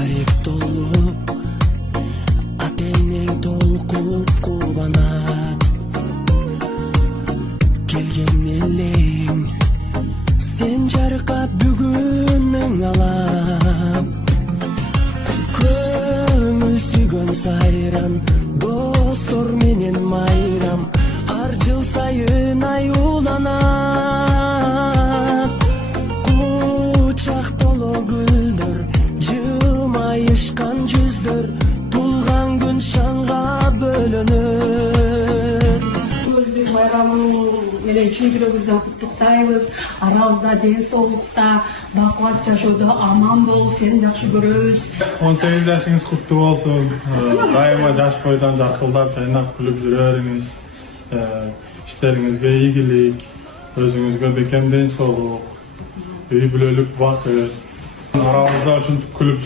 тарих толуп атеңнең толкуп кубанат келген элең сен жаркап бүгүнүң алам көңүл сүйгөн сайран достор менен майрам ар жыл сайын аюуланат кучак толо гүлдөр жылмайышкан жүздөр тулган күн шаңга бөлөнөр өзү байрамың менен чын жүрөгүбүздөн куттуктайбыз. Арабызда ден соолукта бакубат жашоодо аман бол, сени жакшы көрөбүз. 18 жашыңыз куттуу болсун. Дайыма жаш бойдон жаркылдап, жайнап күлүп жүрөрүңүз. Иштериңизге ийгилик, өзүңүзгө бекем ден соолук, үй бүлөлүк бакыт. Арабызда ушинтип күлүп